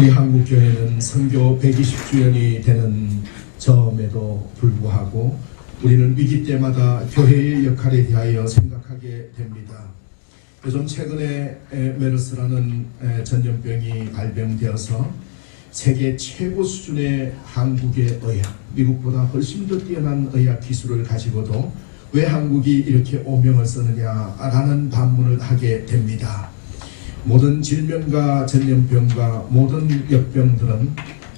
우리 한국교회는 선교 120주년이 되는 점에도 불구하고 우리는 위기 때마다 교회의 역할에 대하여 생각하게 됩니다. 요즘 최근에 메르스라는 전염병이 발병되어서 세계 최고 수준의 한국의 의학, 미국보다 훨씬 더 뛰어난 의학 기술을 가지고도 왜 한국이 이렇게 오명을 쓰느냐라는 반문을 하게 됩니다. 모든 질병과 전염병과 모든 역병들은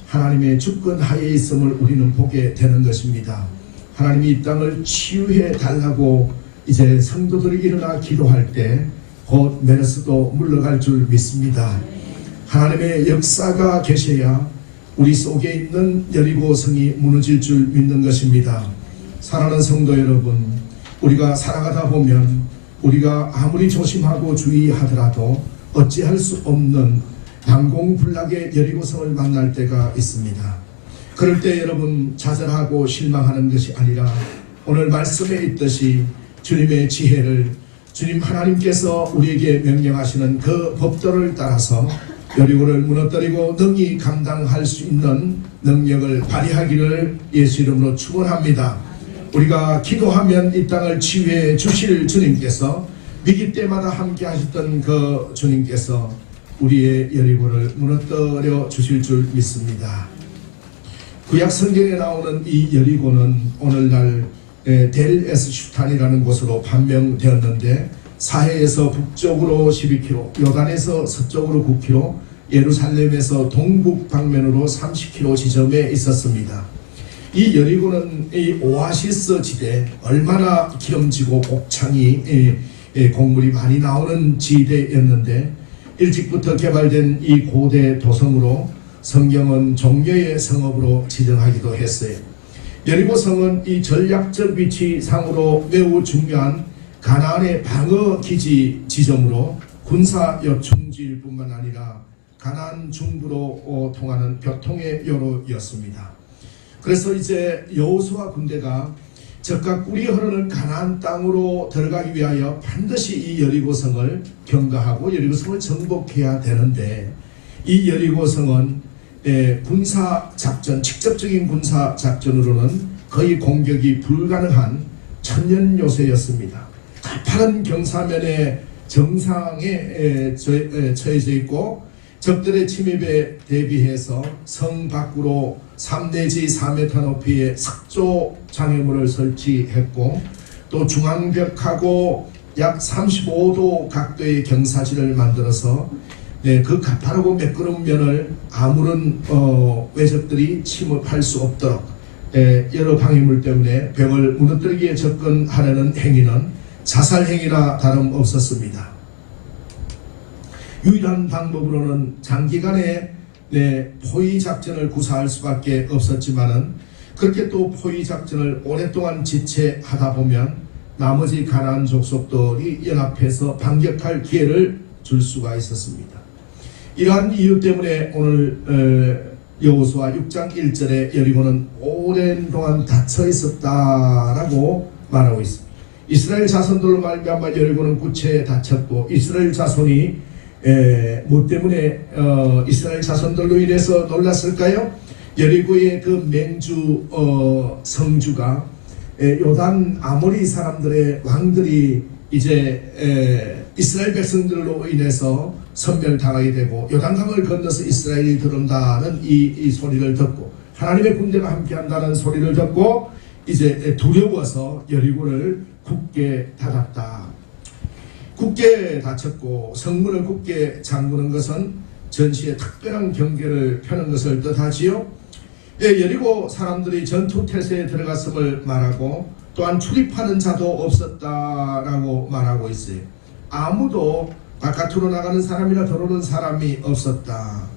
하나님의 주권 하에 있음을 우리는 보게 되는 것입니다. 하나님이 이 땅을 치유해 달라고 이제 성도들이 일어나 기도할 때 곧 메르스도 물러갈 줄 믿습니다. 하나님의 역사가 계셔야 우리 속에 있는 여리고성이 무너질 줄 믿는 것입니다. 사랑하는 성도 여러분, 우리가 살아가다 보면 우리가 아무리 조심하고 주의하더라도 어찌할 수 없는 방공불락의 여리고성을 만날 때가 있습니다. 그럴 때 여러분 좌절하고 실망하는 것이 아니라 오늘 말씀에 있듯이 주님의 지혜를 주님 하나님께서 우리에게 명령하시는 그 법도를 따라서 여리고를 무너뜨리고 능히 감당할 수 있는 능력을 발휘하기를 예수 이름으로 축원합니다. 우리가 기도하면 이 땅을 치유해 주실 주님께서 위기 때마다 함께 하셨던 그 주님께서 우리의 여리고를 무너뜨려 주실 줄 믿습니다. 구약 성경에 나오는 이 여리고는 오늘날 델 에스슈탄이라는 곳으로 판명되었는데 사해에서 북쪽으로 12km, 요단에서 서쪽으로 9km, 예루살렘에서 동북 방면으로 30km 지점에 있었습니다. 이 여리고는 이 오아시스 지대, 얼마나 기름지고 곡창이 곡물이 많이 나오는 지대였는데 일찍부터 개발된 이 고대 도성으로 성경은 종려의 성읍으로 지정하기도 했어요. 여리고성은 이 전략적 위치상으로 매우 중요한 가나안의 방어 기지 지점으로 군사 요충지일 뿐만 아니라 가나안 중부로 통하는 교통의 요로였습니다. 그래서 이제 여호수아 군대가 적과 꿀이 흐르는 가나안 땅으로 들어가기 위하여 반드시 이 여리고성을 경가하고 여리고성을 정복해야 되는데 이 여리고성은 군사작전, 직접적인 군사작전으로는 거의 공격이 불가능한 천년 요새였습니다. 가파른 경사면의 정상에 처해져 있고 적들의 침입에 대비해서 성 밖으로 3 내지 4m 높이의 석조 장애물을 설치했고 또 중앙벽하고 약 35도 각도의 경사진을 만들어서 그 가파르고 매끄러운 면을 아무런 외적들이 침입할 수 없도록 여러 방해물 때문에 벽을 무너뜨리기에 접근하려는 행위는 자살행위나 다름없었습니다. 유일한 방법으로는 장기간의 포위작전을 구사할 수밖에 없었지만은 그렇게 또 포위작전을 오랫동안 지체하다 보면 나머지 가나안 족속들이 연합해서 반격할 기회를 줄 수가 있었습니다. 이러한 이유 때문에 오늘 여호수아 6장 1절에 여리고는 오랜 동안 닫혀 있었다라고 말하고 있습니다. 이스라엘 자손들로 말미암아 여리고는 구체에 닫혔고 이스라엘 자손이 뭐 때문에 이스라엘 자손들로 인해서 놀랐을까요? 여리고의 그 맹주 성주가 요단 아모리 사람들의 왕들이 이제 이스라엘 백성들로 인해서 섬멸당하게 되고 요단강을 건너서 이스라엘이 들어온다는 이 소리를 듣고 하나님의 군대가 함께한다는 소리를 듣고 이제 두려워서 여리고를 굳게 닫았다. 굳게 닫혔고 성문을 굳게 잠그는 것은 전시에 특별한 경계를 펴는 것을 뜻하지요. 여리고 사람들이 전투태세에 들어갔음을 말하고 또한 출입하는 자도 없었다라고 말하고 있어요. 아무도 바깥으로 나가는 사람이나 들어오는 사람이 없었다.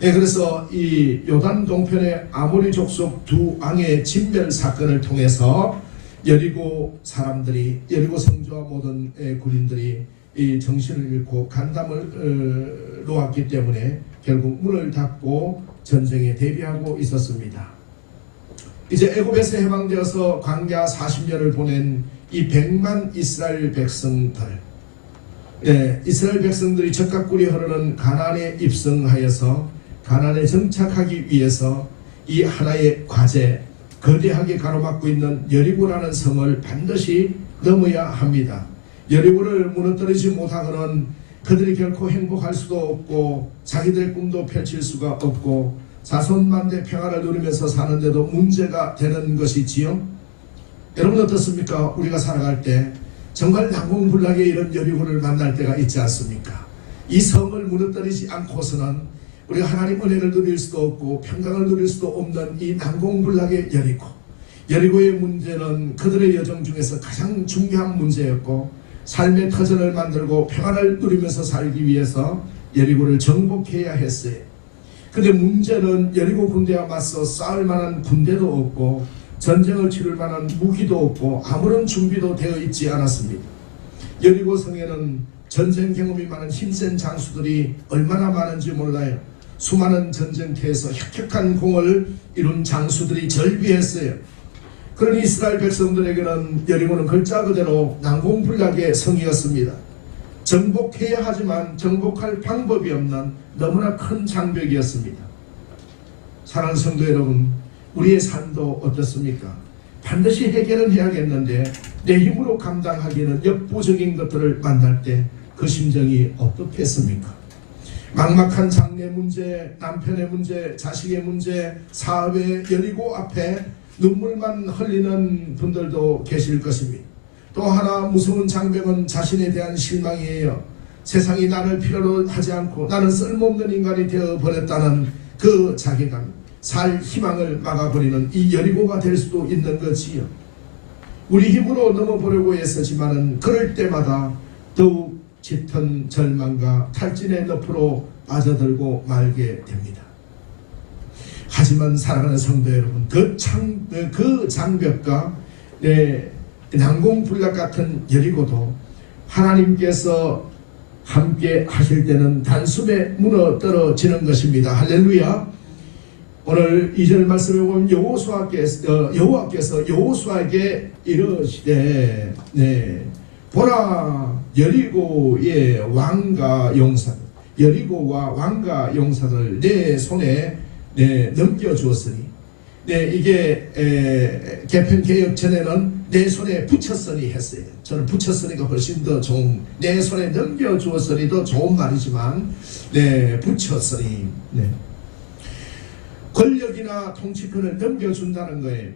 그래서 이 요단 동편의 아모리 족속 두 왕의 진멸 사건을 통해서 여리고 사람들이 여리고 성주와 모든 군인들이 이 정신을 잃고 간담을 놓았기 때문에 결국 문을 닫고 전쟁에 대비하고 있었습니다. 이제 애굽에서 해방되어서 광야 40년을 보낸 이 100만 이스라엘 백성들, 이스라엘 백성들이 적과 꿀이 흐르는 가나안에 입성하여서 가나안에 정착하기 위해서 이 하나의 과제, 거대하게 가로막고 있는 여리고라는 성을 반드시 넘어야 합니다. 여리고를 무너뜨리지 못하고는 그들이 결코 행복할 수도 없고 자기들의 꿈도 펼칠 수가 없고 자손만대 평화를 누리면서 사는데도 문제가 되는 것이지요. 여러분 어떻습니까? 우리가 살아갈 때 정말 난공불락에 이런 여리고를 만날 때가 있지 않습니까? 이 성을 무너뜨리지 않고서는 우리가 하나님 은혜를 누릴 수도 없고 평강을 누릴 수도 없는 이 난공불락의 여리고. 여리고의 문제는 그들의 여정 중에서 가장 중요한 문제였고 삶의 터전을 만들고 평안을 누리면서 살기 위해서 여리고를 정복해야 했어요. 근데 문제는 여리고 군대와 맞서 싸울 만한 군대도 없고 전쟁을 치를 만한 무기도 없고 아무런 준비도 되어 있지 않았습니다. 여리고 성에는 전쟁 경험이 많은 힘센 장수들이 얼마나 많은지 몰라요. 수많은 전쟁터에서 혁혁한 공을 이룬 장수들이 절비했어요. 그러니 이스라엘 백성들에게는 여리고는 글자 그대로 난공불락의 성이었습니다. 정복해야 하지만 정복할 방법이 없는 너무나 큰 장벽이었습니다. 사랑하는 성도 여러분, 우리의 삶도 어떻습니까? 반드시 해결은 해야겠는데 내 힘으로 감당하기에는 역부족인 것들을 만날 때 그 심정이 어떻겠습니까? 막막한 장래 문제, 남편의 문제, 자식의 문제, 사업의 여리고 앞에 눈물만 흘리는 분들도 계실 것입니다. 또 하나 무서운 장벽은 자신에 대한 실망이에요. 세상이 나를 필요로 하지 않고 나는 쓸모없는 인간이 되어버렸다는 그 자괴감, 살 희망을 막아버리는 이 여리고가 될 수도 있는 거지요. 우리 힘으로 넘어보려고 애쓰지만은 그럴 때마다 더욱 짙은 절망과 탈진의 늪으로 빠져들고 말게 됩니다. 하지만 사랑하는 성도 여러분, 그 장벽과 난공불락 같은 여리고도 하나님께서 함께 하실 때는 단숨에 무너 떨어지는 것입니다. 할렐루야. 오늘 2절 말씀에 보면 여호와께서 여호수아에게 이르시되 보라 여리고의 왕과 용사, 여리고와 왕과 용사를 내 손에 넘겨주었으니, 이게 개편 개혁 전에는 내 손에 붙였으니 했어요. 저는 붙였으니가 훨씬 더 좋은, 내 손에 넘겨주었으니 더 좋은 말이지만 붙였으니 권력이나 통치권을 넘겨준다는 거예요.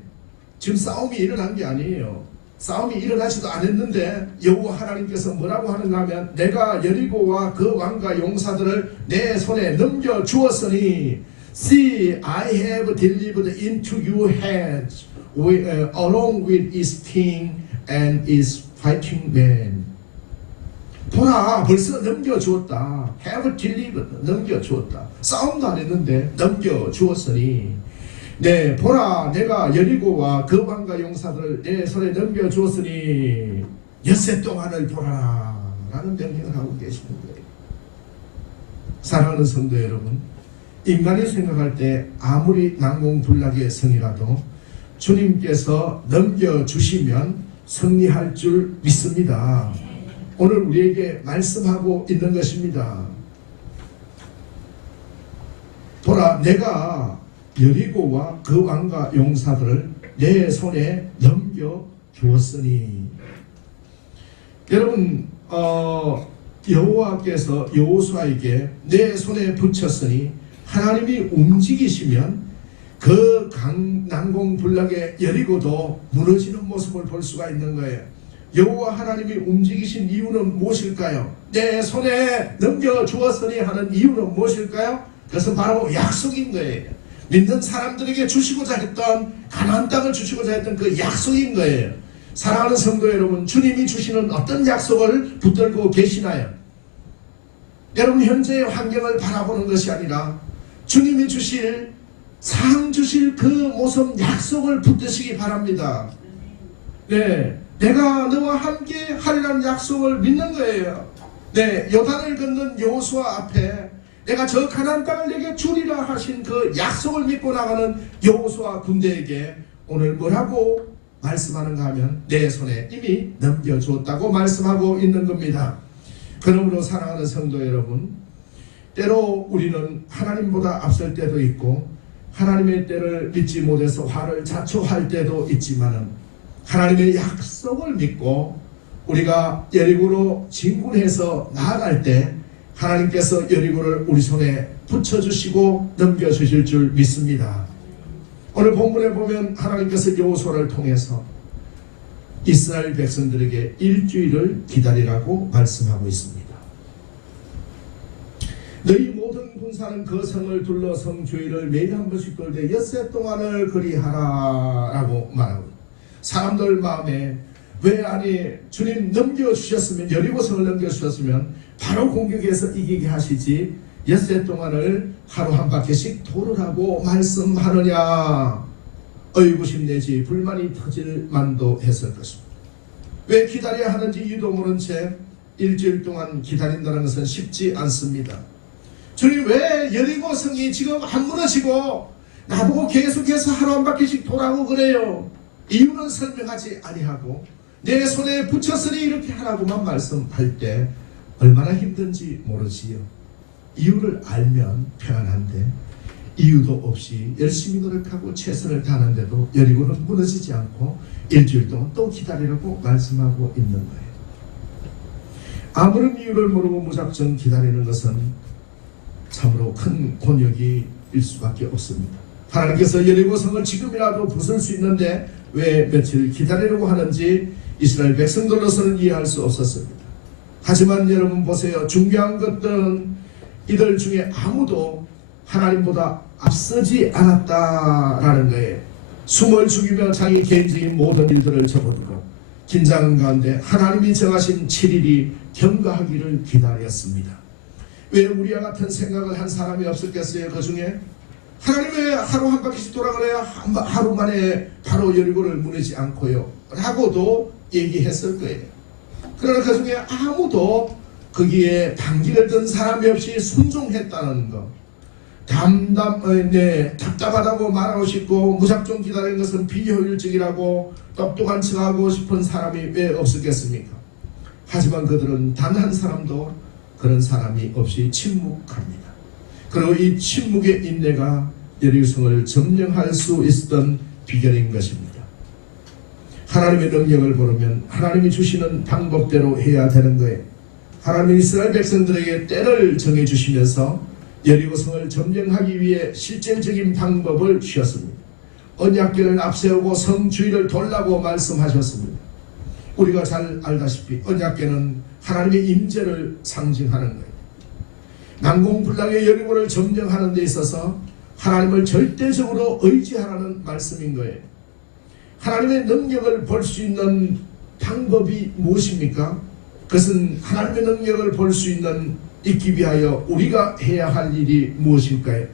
지금 싸움이 일어난 게 아니에요. 싸움이 일어나지도 않았는데 여호와 하나님께서 뭐라고 하는가 하면 내가 여리고와 그 왕과 용사들을 내 손에 넘겨주었으니 See, I have delivered into your hands along with its king and its fighting men. 보라, 벌써 넘겨주었다. Have delivered, 넘겨주었다. 싸움도 안 했는데 넘겨주었으니 보라, 내가 여리고와 그 왕과 용사들을 내 손에 넘겨주었으니 엿새 동안을 보라 라는 명령을 하고 계시는 거예요. 사랑하는 성도 여러분, 인간이 생각할 때 아무리 난공불락의 성이라도 주님께서 넘겨주시면 승리할 줄 믿습니다. 오늘 우리에게 말씀하고 있는 것입니다. 보라, 내가 여리고와 그 왕과 용사들을 내 손에 넘겨주었으니. 여러분, 여호와께서 여호수아에게 내 손에 붙였으니 하나님이 움직이시면 그 난공불락의 여리고도 무너지는 모습을 볼 수가 있는 거예요. 여호와 하나님이 움직이신 이유는 무엇일까요? 내 손에 넘겨주었으니 하는 이유는 무엇일까요? 그것은 바로 약속인 거예요. 믿는 사람들에게 주시고자 했던 가나안 땅을 주시고자 했던 그 약속인 거예요. 사랑하는 성도 여러분, 주님이 주시는 어떤 약속을 붙들고 계시나요? 여러분, 현재의 환경을 바라보는 것이 아니라 주님이 주실, 상 주실 그 모습 약속을 붙드시기 바랍니다. 내가 너와 함께 하리라는 약속을 믿는 거예요. 요단을 건넌 여호수아 앞에 내가 저 가나안 땅을 내게 주리라 하신 그 약속을 믿고 나가는 여호수아 군대에게 오늘 뭐라고 말씀하는가 하면 내 손에 이미 넘겨줬다고 말씀하고 있는 겁니다. 그러므로 사랑하는 성도 여러분, 때로 우리는 하나님보다 앞설 때도 있고 하나님의 때를 믿지 못해서 화를 자초할 때도 있지만은 하나님의 약속을 믿고 우리가 여리고로 진군해서 나아갈 때 하나님께서 여리고를 우리 손에 붙여주시고 넘겨주실 줄 믿습니다. 오늘 본문에 보면 하나님께서 여호수아를 통해서 이스라엘 백성들에게 일주일을 기다리라고 말씀하고 있습니다. 너희 모든 군사는 그 성을 둘러 성 주위를 매일 한 번씩 돌되 엿새 동안을 그리하라 라고 말하고, 사람들 마음에 왜 아니 주님 넘겨주셨으면, 여리고성을 넘겨주셨으면 바로 공격해서 이기게 하시지 엿새 동안을 하루 한 바퀴씩 돌으라고 말씀하느냐. 의구심 내지 불만이 터질 만도 했을 것입니다. 왜 기다려야 하는지 이유도 모른 채 일주일 동안 기다린다는 것은 쉽지 않습니다. 주님 왜 여리고성이 지금 안 무너지고 나보고 계속해서 하루 한 바퀴씩 돌아오고 그래요? 이유는 설명하지 아니하고 내 손에 붙였으니 이렇게 하라고만 말씀할 때 얼마나 힘든지 모르지요. 이유를 알면 편안한데 이유도 없이 열심히 노력하고 최선을 다하는데도 여리고는 무너지지 않고 일주일 동안 또 기다리라고 말씀하고 있는 거예요. 아무런 이유를 모르고 무작정 기다리는 것은 참으로 큰 곤욕일 수밖에 없습니다. 하나님께서 여리고성을 지금이라도 부술 수 있는데 왜 며칠 기다리려고 하는지 이스라엘 백성들로서는 이해할 수 없었습니다. 하지만 여러분 보세요. 중요한 것들은 이들 중에 아무도 하나님보다 앞서지 않았다라는 거예요. 숨을 죽이며 자기 개인적인 모든 일들을 접어두고 긴장 가운데 하나님이 정하신 7일이 경과하기를 기다렸습니다. 왜 우리와 같은 생각을 한 사람이 없었겠어요? 그 중에 하나님 왜 하루 한 바퀴씩 돌아가래야 하루 만에 바로 여리고를 무너지지 않고요 라고도 얘기했을 거예요. 그러나 그 중에 아무도 거기에 단기를 든 사람이 없이 순종했다는 것, 답답하다고 말하고 싶고 무작정 기다리는 것은 비효율적이라고 똑똑한 척하고 싶은 사람이 왜 없었겠습니까? 하지만 그들은 단 한 사람도 그런 사람이 없이 침묵합니다. 그리고 이 침묵의 인내가 여리고성을 점령할 수 있었던 비결인 것입니다. 하나님의 능력을 모르면 하나님이 주시는 방법대로 해야 되는 거예요. 하나님은 이스라엘 백성들에게 때를 정해주시면서 여리고성을 점령하기 위해 실질적인 방법을 주셨습니다. 언약궤를 앞세우고 성 주위를 돌라고 말씀하셨습니다. 우리가 잘 알다시피 언약궤는 하나님의 임재를 상징하는 거예요. 난공불락의 여리고를 점령하는 데 있어서 하나님을 절대적으로 의지하라는 말씀인 거예요. 하나님의 능력을 볼 수 있는 방법이 무엇입니까? 그것은 하나님의 능력을 볼 수 있기 위하여 우리가 해야 할 일이 무엇일까요?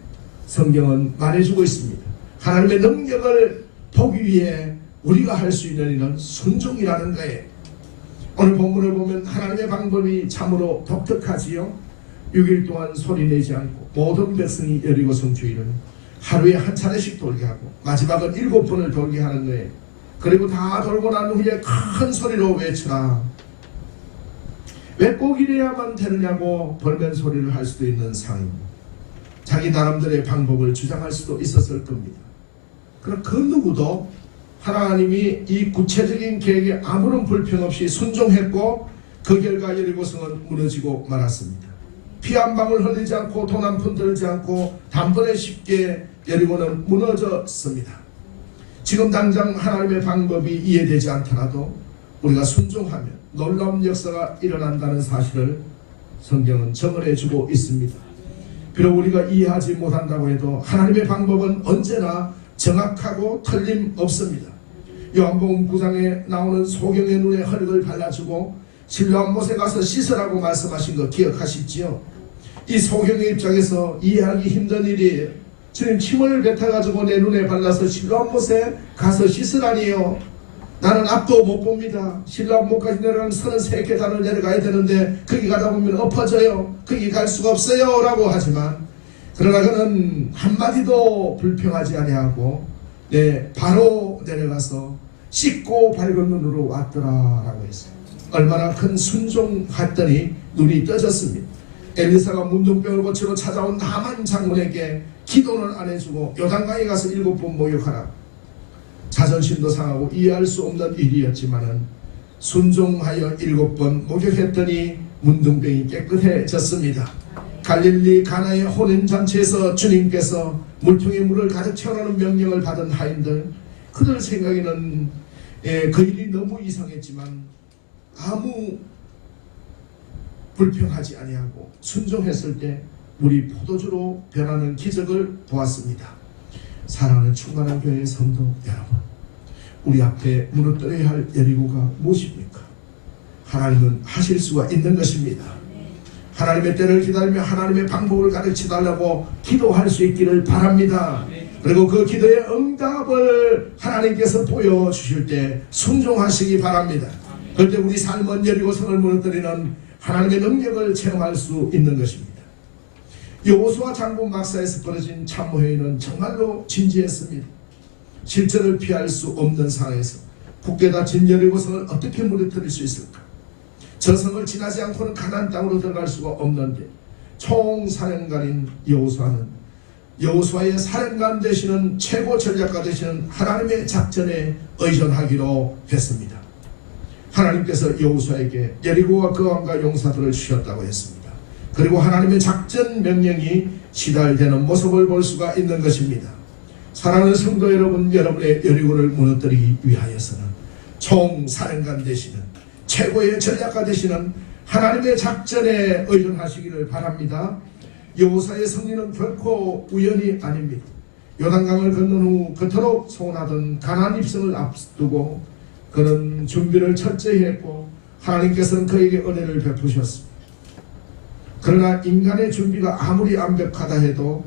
성경은 말해주고 있습니다. 하나님의 능력을 보기 위해 우리가 할 수 있는 일은 순종이라는 거예요. 오늘 본문을 보면 하나님의 방법이 참으로 독특하지요. 6일 동안 소리내지 않고 모든 백성이 여리고성 주위를 하루에 한 차례씩 돌게 하고 마지막은 7번을 돌게 하는 거예요. 그리고 다 돌고 난 후에 큰 소리로 외쳐라. 왜 꼭 이래야만 되느냐고 벌면 소리를 할 수도 있는 상황입니다. 자기 나름대로의 방법을 주장할 수도 있었을 겁니다. 그러나 그 누구도 하나님이 이 구체적인 계획에 아무런 불평 없이 순종했고 그 결과 여리고성은 무너지고 말았습니다. 피 한 방울 흘리지 않고 돈 한 푼 들지 않고 단번에 쉽게 여리고는 무너졌습니다. 지금 당장 하나님의 방법이 이해되지 않더라도 우리가 순종하면 놀라운 역사가 일어난다는 사실을 성경은 증언해주고 있습니다. 비록 우리가 이해하지 못한다고 해도 하나님의 방법은 언제나 정확하고 틀림없습니다. 요한복음 9장에 나오는 소경의 눈에 혈육을 발라주고 실로암 못에 가서 씻으라고 말씀하신 거 기억하시지요? 이 소경의 입장에서 이해하기 힘든 일이에요. 주님 침을 뱉어가지고 내 눈에 발라서 실로암 못에 가서 씻으라니요. 나는 앞도 못 봅니다. 실로암 못까지 내려가면 33계단을 내려가야 되는데 거기 가다 보면 엎어져요. 거기 갈 수가 없어요 라고 하지만 그러나 그는 한마디도 불평하지 아니하고 바로 내려가서 씻고 밝은 눈으로 왔더라 라고 했어요. 얼마나 큰 순종했더니 눈이 떠졌습니다. 엘리사가 문둥병을 고치러 찾아온 나만 장군에게 기도는 안 해주고 요단강에 가서 7번 목욕하라. 자존심도 상하고 이해할 수 없는 일이었지만은 순종하여 7번 목욕했더니 문둥병이 깨끗해졌습니다. 갈릴리 가나의 혼인잔치에서 주님께서 물통에 물을 가득 채우라는 명령을 받은 하인들, 그들 생각에는 그 일이 너무 이상했지만 아무 불평하지 아니하고 순종했을 때 물이 포도주로 변하는 기적을 보았습니다. 사랑하는 충만한 교회의 성도 여러분, 우리 앞에 무너뜨려야 할 여리고가 무엇입니까? 하나님은 하실 수가 있는 것입니다. 하나님의 때를 기다리며 하나님의 방법을 가르쳐달라고 기도할 수 있기를 바랍니다. 그리고 그 기도의 응답을 하나님께서 보여주실 때 순종하시기 바랍니다. 그때 우리 삶은 여리고성을 무너뜨리는 하나님의 능력을 체험할 수 있는 것입니다. 여호수아 장군 막사에서 벌어진 참모회의는 정말로 진지했습니다. 실제를 피할 수 없는 상황에서 굳게 닫힌 여리고성을 어떻게 무너뜨릴 수 있을까? 저 성을 지나지 않고는 가나안 땅으로 들어갈 수가 없는데 총사령관인 여호수아의 사령관 되시는 최고 전략가 되시는 하나님의 작전에 의존하기로 했습니다. 하나님께서 여호수아에게 여리고와 그 왕과 용사들을 주셨다고 했습니다. 그리고 하나님의 작전 명령이 시달되는 모습을 볼 수가 있는 것입니다. 사랑하는 성도 여러분, 여러분의 여리고를 무너뜨리기 위하여서는 총사령관 되시는 최고의 전략가 되시는 하나님의 작전에 의존하시기를 바랍니다. 여호수아의 승리는 결코 우연이 아닙니다. 요단강을 건넌 후 그토록 소원하던 가나안 입성을 앞두고 그는 준비를 철저히 했고 하나님께서는 그에게 은혜를 베푸셨습니다. 그러나 인간의 준비가 아무리 완벽하다 해도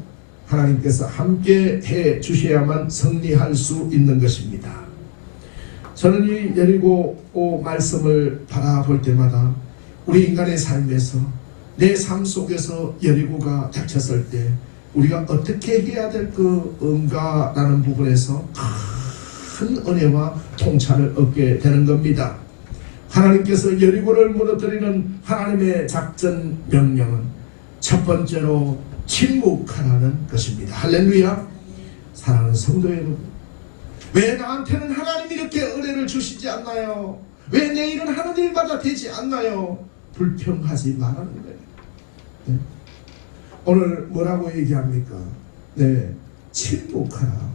하나님께서 함께 해 주셔야만 승리할 수 있는 것입니다. 저는 이 여리고 말씀을 바라볼 때마다 우리 인간의 삶에서 내 삶 속에서 여리고가 닥쳤을 때 우리가 어떻게 해야 될까라는 부분에서 큰 은혜와 통찰을 얻게 되는 겁니다. 하나님께서 여리고를 무너뜨리는 하나님의 작전 명령은 첫 번째로 침묵하라는 것입니다. 할렐루야. 사랑하는 성도 여러분, 왜 나한테는 하나님이 이렇게 은혜를 주시지 않나요? 왜 내 일은 하는 일마다 되지 않나요? 불평하지 말라는 거예요. 네. 오늘 뭐라고 얘기합니까? 네, 침묵하라.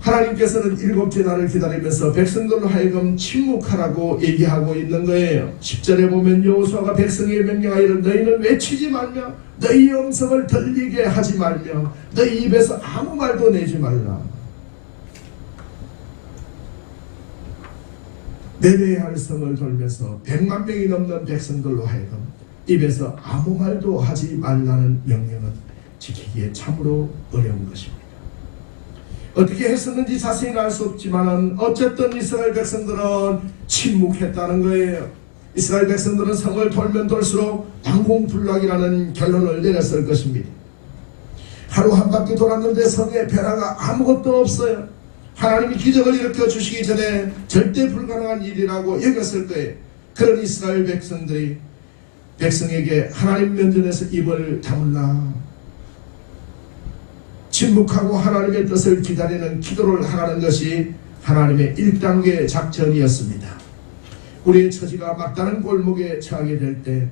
하나님께서는 7째 날을 기다리면서 백성들로 하여금 침묵하라고 얘기하고 있는 거예요. 10절에 보면 여호수아가 백성에게 명령하여 너희는 외치지 말며 너희 음성을 들리게 하지 말며 너희 입에서 아무 말도 내지 말라. 내려야 할 성을 돌면서 100만 명이 넘는 백성들로 하여금 입에서 아무 말도 하지 말라는 명령은 지키기에 참으로 어려운 것입니다. 어떻게 했었는지 자세히는 알 수 없지만 어쨌든 이스라엘 백성들은 침묵했다는 거예요. 이스라엘 백성들은 성을 돌면 돌수록 난공불락이라는 결론을 내렸을 것입니다. 하루 한 바퀴 돌았는데 성에 변화가 아무것도 없어요. 하나님이 기적을 일으켜 주시기 전에 절대 불가능한 일이라고 여겼을 거예요. 그런 이스라엘 백성들이 백성에게 하나님 면전에서 입을 다물라, 침묵하고 하나님의 뜻을 기다리는 기도를 하라는 것이 하나님의 1단계 작전이었습니다. 우리의 처지가 막다른 골목에 처하게 될 때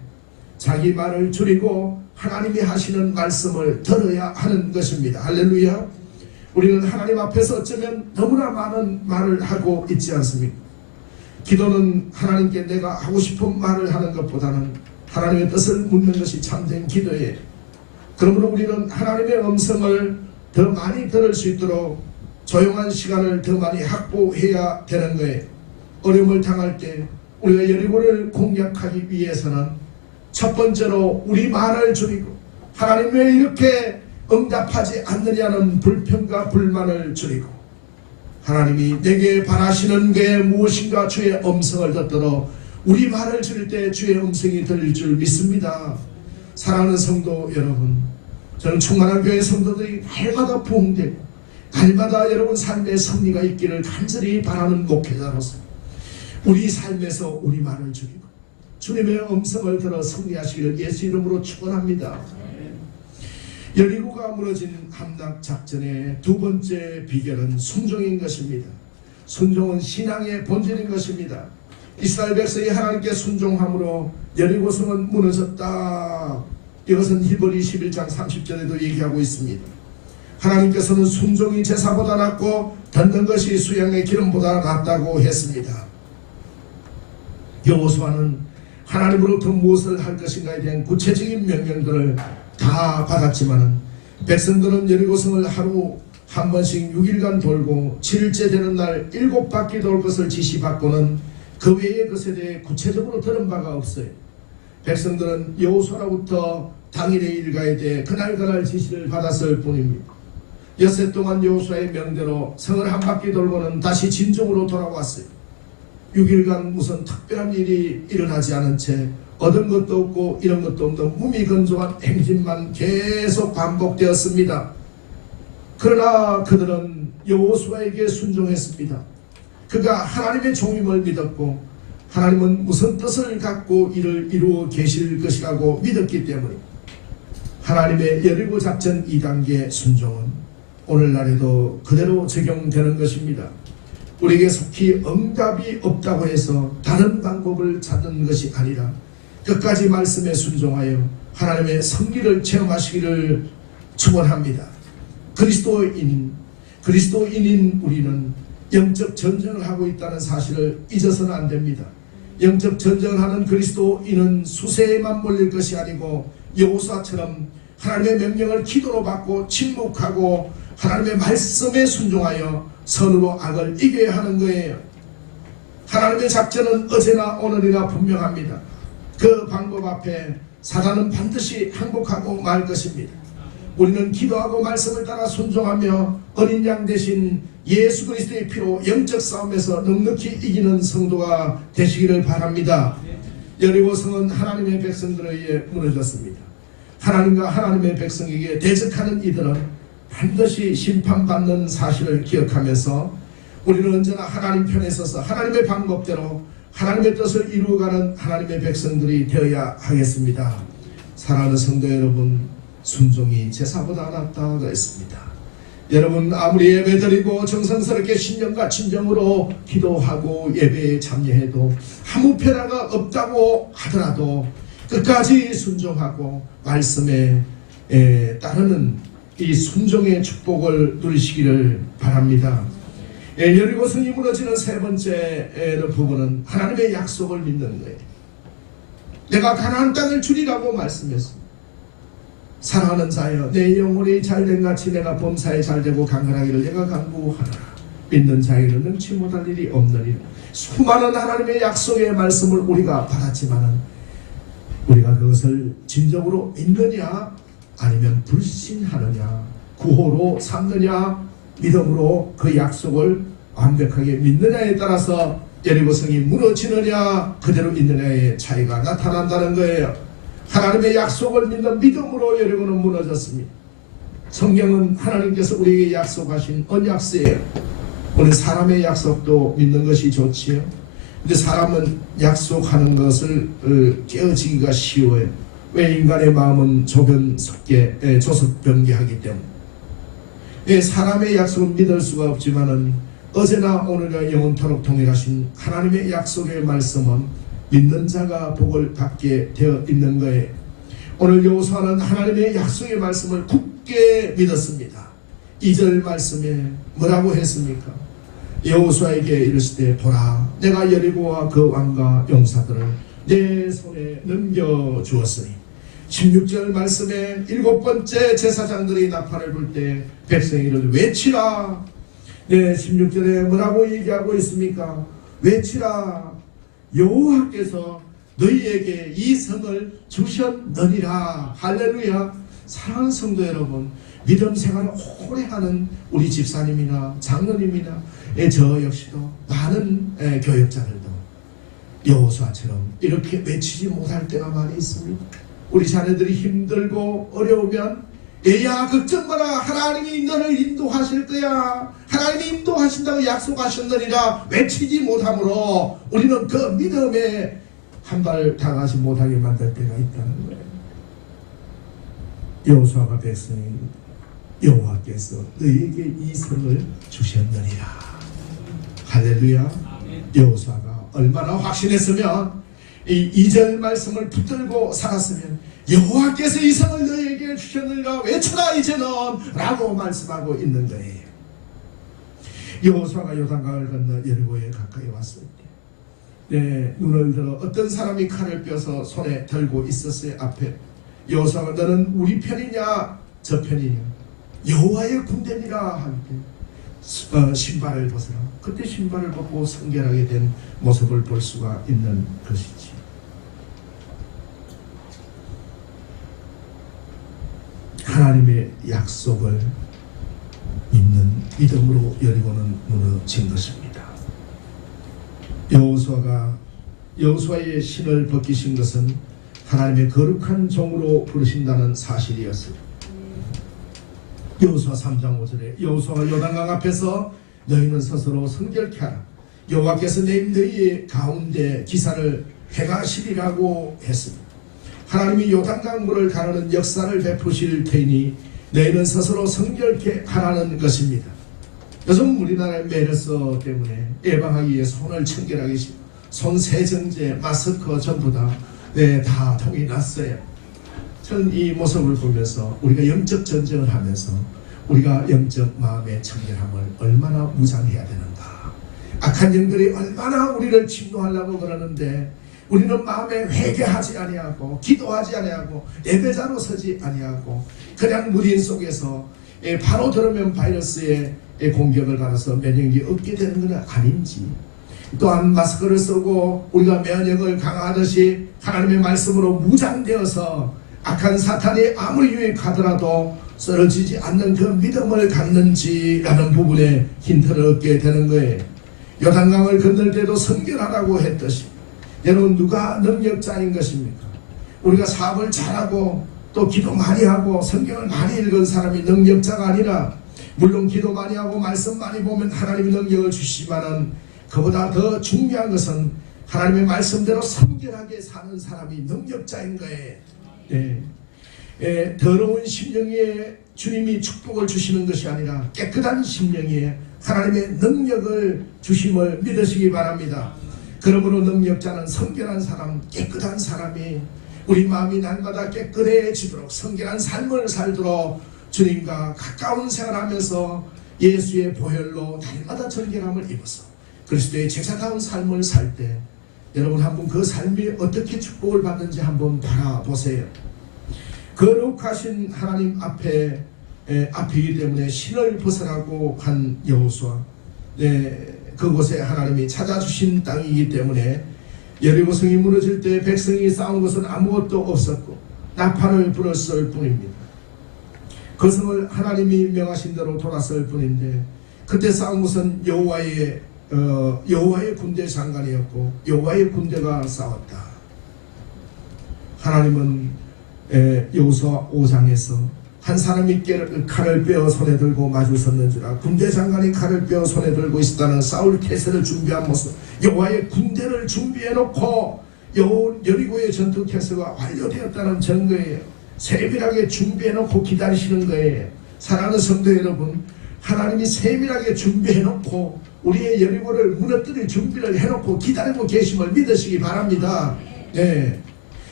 자기 말을 줄이고 하나님이 하시는 말씀을 들어야 하는 것입니다. 할렐루야. 우리는 하나님 앞에서 어쩌면 너무나 많은 말을 하고 있지 않습니까? 기도는 하나님께 내가 하고 싶은 말을 하는 것보다는 하나님의 뜻을 묻는 것이 참된 기도예요. 그러므로 우리는 하나님의 음성을 더 많이 들을 수 있도록 조용한 시간을 더 많이 확보해야 되는 거예요. 어려움을 당할 때 우리가 여리고를 공략하기 위해서는 첫 번째로 우리 말을 줄이고 하나님 왜 이렇게 응답하지 않느냐는 불평과 불만을 줄이고 하나님이 내게 바라시는 게 무엇인가 주의 음성을 듣도록 우리 말을 줄일 때 주의 음성이 들릴 줄 믿습니다. 사랑하는 성도 여러분, 저는 충만한 교회 성도들이 날마다 부흥되고 날마다 여러분 삶의 승리가 있기를 간절히 바라는 목회자로서 우리 삶에서 우리 말을 줄이고 주님의 음성을 들어 승리하시기를 예수 이름으로 축원합니다. 여리고가 무너진 함락 작전의 두 번째 비결은 순종인 것입니다. 순종은 신앙의 본질인 것입니다. 이스라엘 백성이 하나님께 순종함으로 여리고성은 무너졌다. 이것은 히브리 11장 30절에도 얘기하고 있습니다. 하나님께서는 순종이 제사보다 낫고 듣는 것이 수양의 기름보다 낫다고 했습니다. 여호수아는 하나님으로부터 무엇을 할 것인가에 대한 구체적인 명령들을 다 받았지만 백성들은 여리고성을 하루 한 번씩 6일간 돌고 7일째 되는 날 7바퀴 돌 것을 지시받고는 그 외의 것에 대해 구체적으로 들은 바가 없어요. 백성들은 여호수아로부터 당일의 일과에 대해 그날 지시를 받았을 뿐입니다. 엿새 동안 여호수아의 명대로 성을 한 바퀴 돌고는 다시 진정으로 돌아왔어요. 6일간 무슨 특별한 일이 일어나지 않은 채 얻은 것도 없고 이런 것도 없는 무미건조한 행진만 계속 반복되었습니다. 그러나 그들은 여호수아에게 순종했습니다. 그가 하나님의 종임을 믿었고 하나님은 무슨 뜻을 갖고 이를 이루어 계실 것이라고 믿었기 때문에 하나님의 여리고 작전 2단계 순종은 오늘날에도 그대로 적용되는 것입니다. 우리에게 속히 응답이 없다고 해서 다른 방법을 찾는 것이 아니라 끝까지 말씀에 순종하여 하나님의 성리를 체험하시기를 축원합니다. 그리스도인인 우리는 영적 전쟁을 하고 있다는 사실을 잊어서는 안 됩니다. 영적 전쟁을 하는 그리스도인은 수세에만 몰릴 것이 아니고 여호수아처럼 하나님의 명령을 기도로 받고 침묵하고 하나님의 말씀에 순종하여 선으로 악을 이겨야 하는 거예요. 하나님의 작전은 어제나 오늘이나 분명합니다. 그 방법 앞에 사단은 반드시 항복하고 말 것입니다. 우리는 기도하고 말씀을 따라 순종하며 어린 양 대신 예수 그리스도의 피로 영적 싸움에서 넉넉히 이기는 성도가 되시기를 바랍니다. 여리고성은 하나님의 백성들에 의해 무너졌습니다. 하나님과 하나님의 백성에게 대적하는 이들은 반드시 심판받는 사실을 기억하면서 우리는 언제나 하나님 편에 서서 하나님의 방법대로 하나님의 뜻을 이루어가는 하나님의 백성들이 되어야 하겠습니다. 사랑하는 성도 여러분, 순종이 제사보다 낫다고 했습니다. 여러분 아무리 예배드리고 정성스럽게 신령과 진정으로 기도하고 예배에 참여해도 아무 변화가 없다고 하더라도 끝까지 순종하고 말씀에 따르는 이 순종의 축복을 누리시기를 바랍니다. 여리고성이 무너지는 세 번째 부분은 하나님의 약속을 믿는 거예요. 내가 가나안 땅을 주리라고 말씀했습니다. 사랑하는 자여, 내 영혼이 잘된 같이 내가 범사에 잘되고 강건하기를 내가 간구하노라. 믿는 자에게는 능치 못할 일이 없느니라. 수많은 하나님의 약속의 말씀을 우리가 받았지만은 우리가 그것을 진정으로 믿느냐 아니면 불신하느냐, 구호로 삼느냐 믿음으로 그 약속을 완벽하게 믿느냐에 따라서 여리고성이 무너지느냐 그대로 있느냐의 차이가 나타난다는 거예요. 하나님의 약속을 믿는 믿음으로 여리고는 무너졌습니다. 성경은 하나님께서 우리에게 약속하신 언약서예요. 우리 사람의 약속도 믿는 것이 좋지요. 근데 사람은 약속하는 것을 깨어지기가 쉬워요. 왜? 인간의 마음은 조석변개하기 때문에. 사람의 약속은 믿을 수가 없지만은 어제나 오늘과 영원토록 동일하신 하나님의 약속의 말씀은 믿는 자가 복을 받게 되어 있는 거예요. 오늘 여호수아는 하나님의 약속의 말씀을 굳게 믿었습니다. 2절 말씀에 뭐라고 했습니까? 여호수아에게 이르시되 보라, 내가 여리고와 그 왕과 용사들을 내 손에 넘겨주었으니. 16절 말씀에 7번째 제사장들이 나팔을 불 때 백성이 이르되 외치라. 16절에 뭐라고 얘기하고 있습니까? 외치라. 여호와께서 너희에게 이 성을 주셨느니라. 할렐루야. 사랑하는 성도 여러분, 믿음 생활을 오래 하는 우리 집사님이나 장로님이나 저 역시도 많은 교역자들도 여호수아처럼 이렇게 외치지 못할 때가 많이 있습니다. 우리 자녀들이 힘들고 어려우면 야 걱정 마라, 하나님이 너를 인도하실 거야, 하나님이 인도하신다고 약속하셨느니라 외치지 못하므로 우리는 그 믿음의 한 발 다가지 못하게 만들 때가 있다는 거예요. 여호수아가 백성이 여호와께서 너희에게 이 성을 주셨느니라. 할렐루야. 여호수아가 얼마나 확신했으면 이 2절 말씀을 붙들고 살았으면 여호와께서 이 성을 너희에게 주셨느니라 외쳐라 이제는 라고 말씀하고 있는 거예요. 여호수아가 요단강을 건너 여리고에 가까이 왔을 때 눈을 들어 어떤 사람이 칼을 뼈서 손에 들고 있었어요. 앞에 여호수아가 너는 우리 편이냐 저 편이냐 여호와의 군대니라 할 때 신발을 벗으라. 그때 신발을 벗고 성결하게 된 모습을 볼 수가 있는 것이지. 하나님의 약속을 믿는 믿음으로 여리고는 무너진 것입니다. 여호수아의 신을 벗기신 것은 하나님의 거룩한 종으로 부르신다는 사실이었습니다. 여호수아 3장 5절에 여호수아가 요단강 앞에서 너희는 스스로 성결케 하라. 여호와께서 너희의 가운데 기사를 행하시리라고 했습니다. 하나님이 요단강 물을 가르는 역사를 베푸실 테니 너희는 스스로 성결케 하라는 것입니다. 요즘 우리나라의 메르스 때문에 예방하기 위해 손을 청결하게 손 세정제, 마스크 전부 다 통이 났어요. 저는 이 모습을 보면서 우리가 영적 전쟁을 하면서 우리가 영적 마음의 청결함을 얼마나 무장해야 되는가. 악한 영들이 얼마나 우리를 침노하려고 그러는데 우리는 마음에 회개하지 아니하고 기도하지 아니하고 예배자로 서지 아니하고 그냥 무딘 속에서 바로 들으면 바이러스의 공격을 받아서 면역력이 없게 되는 것은 아닌지, 또한 마스크를 쓰고 우리가 면역을 강화하듯이 하나님의 말씀으로 무장되어서 악한 사탄이 아무리 유익하더라도 쓰러지지 않는 그 믿음을 갖는지라는 부분에 힌트를 얻게 되는 거예요. 요단강을 건널 때도 성결하라고 했듯이 여러분 누가 능력자인 것입니까? 우리가 사업을 잘하고 또 기도 많이 하고 성경을 많이 읽은 사람이 능력자가 아니라, 물론 기도 많이 하고 말씀 많이 보면 하나님이 능력을 주시지만은 그보다 더 중요한 것은 하나님의 말씀대로 성결하게 사는 사람이 능력자인 거예요. 더러운 심령에 주님이 축복을 주시는 것이 아니라 깨끗한 심령에 하나님의 능력을 주심을 믿으시기 바랍니다. 그러므로 능력자는 성결한 사람, 깨끗한 사람이 우리 마음이 날마다 깨끗해지도록 성결한 삶을 살도록 주님과 가까운 생활하면서 예수의 보혈로 날마다 정결함을 입어서 그리스도의 제사다운 삶을 살 때 여러분 한번 그 삶이 어떻게 축복을 받는지 한번 바라보세요. 거룩하신 하나님 앞이기 때문에 신을 벗으라고 한 여호수아, 그곳에 하나님이 찾아주신 땅이기 때문에 여리고성이 무너질 때 백성이 싸운 것은 아무것도 없었고 나팔을 불었을 뿐입니다. 그 성을 하나님이 명하신 대로 돌았을 뿐인데 그때 싸운 것은 여호와의 군대 장관이었고 여호와의 군대가 싸웠다. 하나님은 여호수아 5장에서 한 사람이 칼을 빼어 손에 들고 마주 섰는지라 군대 장관이 칼을 빼어 손에 들고 있었다는 사울 태세를 준비한 모습, 여호와의 군대를 준비해 놓고 여리고의 전투 태세가 완료되었다는 증거예요. 세밀하게 준비해 놓고 기다리시는 거예요. 사랑하는 성도 여러분, 하나님이 세밀하게 준비해 놓고 우리의 여리고를 무너뜨릴 준비를 해놓고 기다리고 계심을 믿으시기 바랍니다.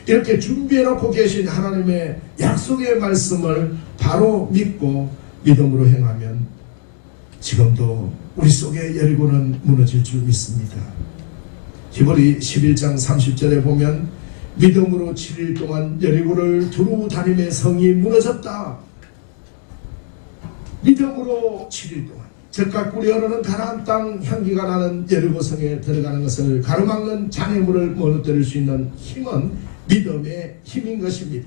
이렇게 준비해놓고 계신 하나님의 약속의 말씀을 바로 믿고 믿음으로 행하면 지금도 우리 속에 여리고는 무너질 줄 믿습니다. 히브리 11장 30절에 보면 믿음으로 7일 동안 여리고를 두루 다니며 성이 무너졌다. 믿음으로 7일 동안 적과 꿀이 흐르는 가나안 땅 향기가 나는 여리고성에 들어가는 것을 가로막는 장애물을 무너뜨릴 수 있는 힘은 믿음의 힘인 것입니다.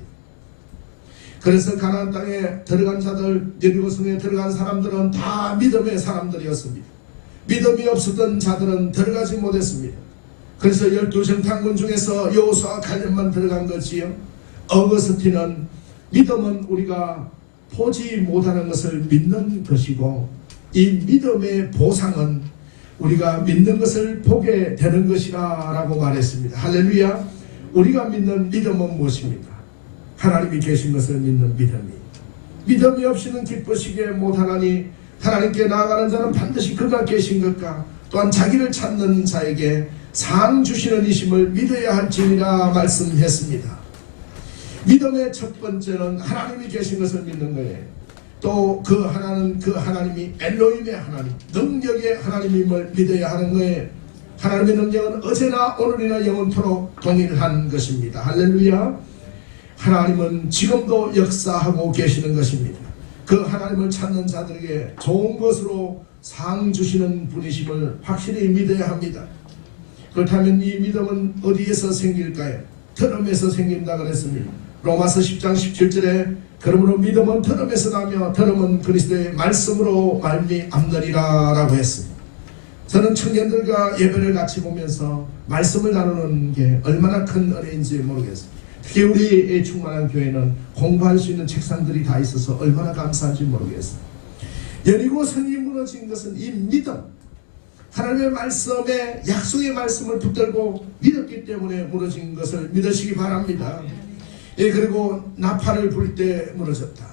그래서 가나안 땅에 들어간 자들, 여리고성에 들어간 사람들은 다 믿음의 사람들이었습니다. 믿음이 없었던 자들은 들어가지 못했습니다. 그래서 12정탐군 중에서 여호수아 칼렙만 들어간 것이요, 어거스틴은 믿음은 우리가 보지 못하는 것을 믿는 것이고 이 믿음의 보상은 우리가 믿는 것을 보게 되는 것이라 라고 말했습니다. 할렐루야. 우리가 믿는 믿음은 무엇입니까? 하나님이 계신 것을 믿는 믿음이. 믿음이 없이는 기쁘시게 못하나니 하나님께 나아가는 자는 반드시 그가 계신 것과 또한 자기를 찾는 자에게 상 주시는 이심을 믿어야 할지니라 말씀했습니다. 믿음의 첫 번째는 하나님이 계신 것을 믿는 거예요. 또 그 하나님이 엘로힘의 하나님, 능력의 하나님임을 믿어야 하는 거예요. 하나님의 능력은 어제나 오늘이나 영원토록 동일한 것입니다. 할렐루야. 하나님은 지금도 역사하고 계시는 것입니다. 그 하나님을 찾는 자들에게 좋은 것으로 상 주시는 분이심을 확실히 믿어야 합니다. 그렇다면 이 믿음은 어디에서 생길까요? 들음에서 생긴다 그랬습니다. 로마서 10장 17절에 그러므로 믿음은 들음에서 나며 들음은 그리스도의 말씀으로 말미암느니라 라고 했습니다. 저는 청년들과 예배를 같이 보면서 말씀을 나누는 게 얼마나 큰 은혜인지 모르겠습니다. 특히 우리 충만한 교회는 공부할 수 있는 책상들이 다 있어서 얼마나 감사한지 모르겠습니다. 여리고 성이 무너진 것은 이 믿음, 하나님의 말씀에 약속의 말씀을 붙들고 믿었기 때문에 무너진 것을 믿으시기 바랍니다. 예, 그리고 나팔을 불 때 무너졌다.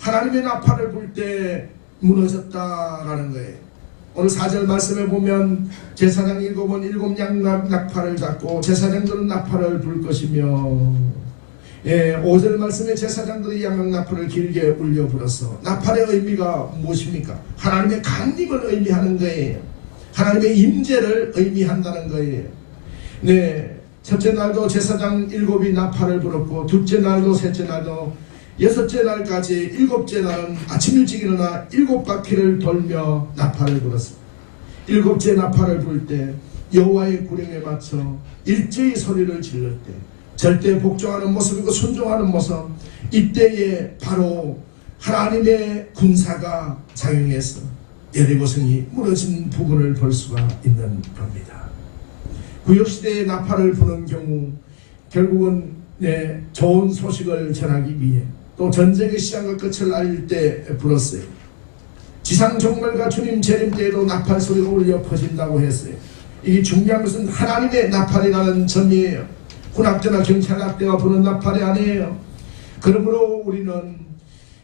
하나님의 나팔을 불 때 무너졌다라는 거예요. 오늘 4절 말씀에 보면 제사장 7은 7양 나팔을 잡고 제사장들은 나팔을 불 것이며, 예, 5절 말씀에 제사장들이 양각 나팔을 길게 울려 불었어. 나팔의 의미가 무엇입니까? 하나님의 강림을 의미하는 거예요. 하나님의 임재를 의미한다는 거예요. 네, 첫째 날도 제사장 7이 나팔을 불었고, 둘째 날도 셋째 날도 여섯째 날까지, 일곱째 날은 아침 일찍 일어나 7바퀴를 돌며 나팔을 불었습니다. 일곱째 나팔을 불 때 여호와의 구령에 맞춰 일제히 소리를 지를 때 절대 복종하는 모습이고 순종하는 모습, 이때에 바로 하나님의 군사가 작용해서 여리고성이 무너진 부분을 볼 수가 있는 겁니다. 구역시대에 나팔을 부는 경우 결국은 좋은 소식을 전하기 위해, 또 전쟁의 시작과 끝을 알릴 때 불었어요. 지상 종말과 주님 재림 때에도 나팔 소리가 울려 퍼진다고 했어요. 이게 중요한 것은 하나님의 나팔이라는 점이에요. 군악대나 경찰악대가 부는 나팔이 아니에요. 그러므로 우리는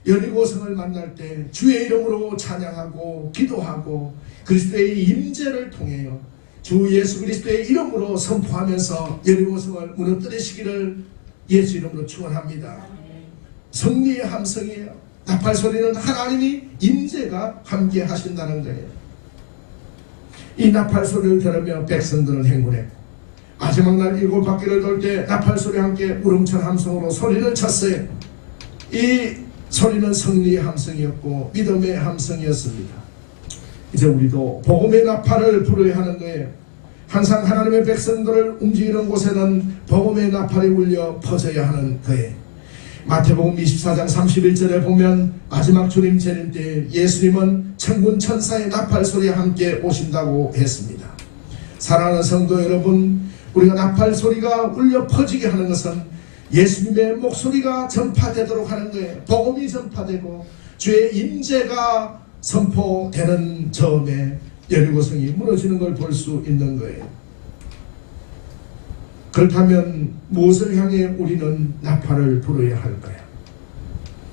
여리고성을 만날 때 주의 이름으로 찬양하고 기도하고 그리스도의 임재를 통해요, 주 예수 그리스도의 이름으로 선포하면서 여리고성을 무너뜨리시기를 예수 이름으로 축원합니다. 승리의 함성이에요. 나팔 소리는 하나님이 임재가 함께 하신다는 거예요. 이 나팔 소리를 들으며 백성들은 행군했고, 마지막 날 7바퀴를 돌 때 나팔 소리와 함께 우렁찬 함성으로 소리를 쳤어요. 이 소리는 승리의 함성이었고 믿음의 함성이었습니다. 이제 우리도 복음의 나팔을 불어야 하는 거예요. 항상 하나님의 백성들을 움직이는 곳에는 복음의 나팔이 울려 퍼져야 하는 거예요. 마태복음 24장 31절에 보면 마지막 주님 재림 때 예수님은 천군 천사의 나팔 소리와 함께 오신다고 했습니다. 사랑하는 성도 여러분, 우리가 나팔 소리가 울려 퍼지게 하는 것은 예수님의 목소리가 전파되도록 하는 거예요. 복음이 전파되고 주의 임재가 선포되는 점에 여리고성이 무너지는 걸 볼 수 있는 거예요. 그렇다면 무엇을 향해 우리는 나팔을 불어야 할까요?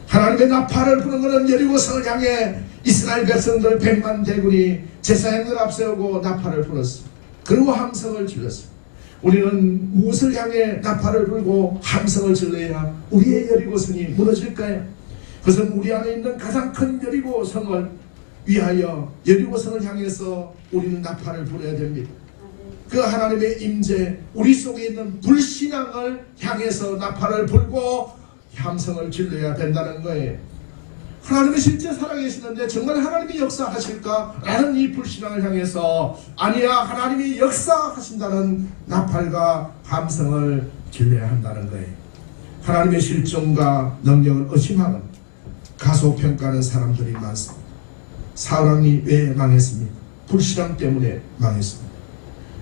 하나님의 나팔을 부는 것은 여리고성을 향해 이스라엘 백성들 100만 대군이 제사장들 앞세우고 나팔을 불었습니다. 그리고 함성을 질렀습니다. 우리는 무엇을 향해 나팔을 불고 함성을 질러야 우리의 여리고성이 무너질까요? 그것은 우리 안에 있는 가장 큰 여리고성을 위하여 여리고성을 향해서 우리는 나팔을 불어야 됩니다. 그 하나님의 임재, 우리 속에 있는 불신앙을 향해서 나팔을 불고 함성을 질러야 된다는 거예요. 하나님이 실제 살아계시는데 정말 하나님이 역사하실까? 라는 이 불신앙을 향해서 아니야, 하나님이 역사하신다는 나팔과 함성을 질러야 한다는 거예요. 하나님의 실존과 능력을 의심하는, 가소평가하는 사람들이 많습니다. 사울왕이 왜 망했습니까? 불신앙 때문에 망했습니다.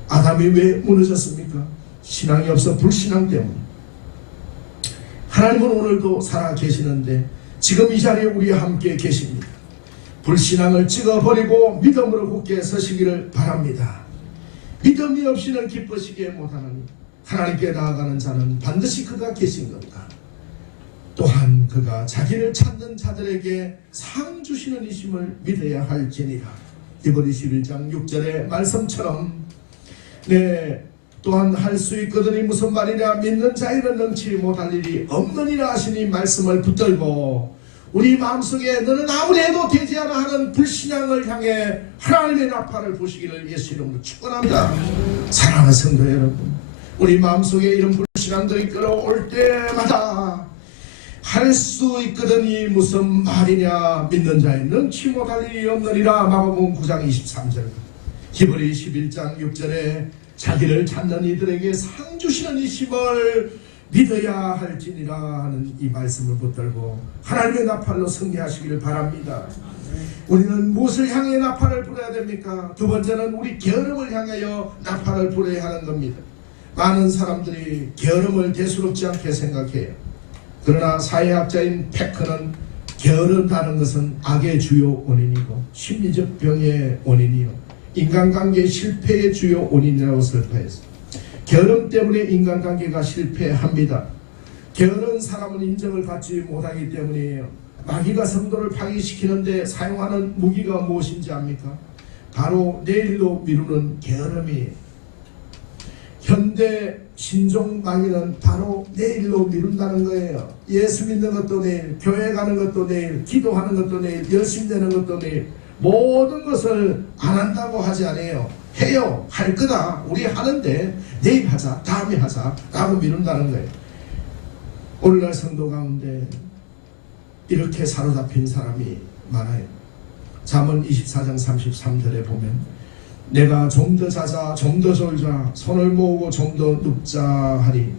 아담이 왜 무너졌습니까? 신앙이 없어 불신앙 때문에. 하나님은 오늘도 살아계시는데 지금 이 자리에 우리와 함께 계십니다. 불신앙을 찍어버리고 믿음으로 굳게 서시기를 바랍니다. 믿음이 없이는 기쁘시게 못하나니 하나님께 나아가는 자는 반드시 그가 계신 것이다. 또한 그가 자기를 찾는 자들에게 상 주시는 이심을 믿어야 할지니라. 히브리 11장 6절의 말씀처럼 또한 할 수 있거든이 무슨 말이냐, 믿는 자에는 능치 못할 일이 없느니라 하시니 말씀을 붙들고 우리 마음속에 너는 아무리 해도 되지 않아 하는 불신앙을 향해 하나님의 나팔을 부시기를 예수 이름으로 축원합니다. 사랑하는 성도 여러분, 우리 마음속에 이런 불신앙들이 끌어올 때마다 할 수 있거든이 무슨 말이냐, 믿는 자에 능치 못할 일이 없느니라. 마가복음 9장 23절, 히브리 11장 6절에 자기를 찾는 이들에게 상 주시는 이심을 믿어야 할지니라 하는 이 말씀을 붙들고 하나님의 나팔로 승리하시기를 바랍니다. 우리는 무엇을 향해 나팔을 불어야 됩니까? 두 번째는 우리 게으름을 향하여 나팔을 불어야 하는 겁니다. 많은 사람들이 게으름을 대수롭지 않게 생각해요. 그러나 사회학자인 패커는 게으르다는 것은 악의 주요 원인이고 심리적 병의 원인이요 인간관계 실패의 주요 원인이라고 설파했습니다. 게으름 때문에 인간관계가 실패합니다. 게으른 사람은 인정을 받지 못하기 때문이에요. 마귀가 성도를 파괴시키는데 사용하는 무기가 무엇인지 압니까? 바로 내일로 미루는 게으름이에요. 현대 신종 마귀는 바로 내일로 미룬다는 거예요. 예수 믿는 것도 내일, 교회 가는 것도 내일, 기도하는 것도 내일, 열심히 되는 것도 내일, 모든 것을 안 한다고 하지 않아요. 해요. 할 거다. 우리 하는데 내일 하자, 다음에 하자 라고 미룬다는 거예요. 오늘날 성도 가운데 이렇게 사로잡힌 사람이 많아요. 잠언 24장 33절에 보면 내가 좀 더 자자, 좀 더 졸자, 손을 모으고 좀 더 눕자 하니,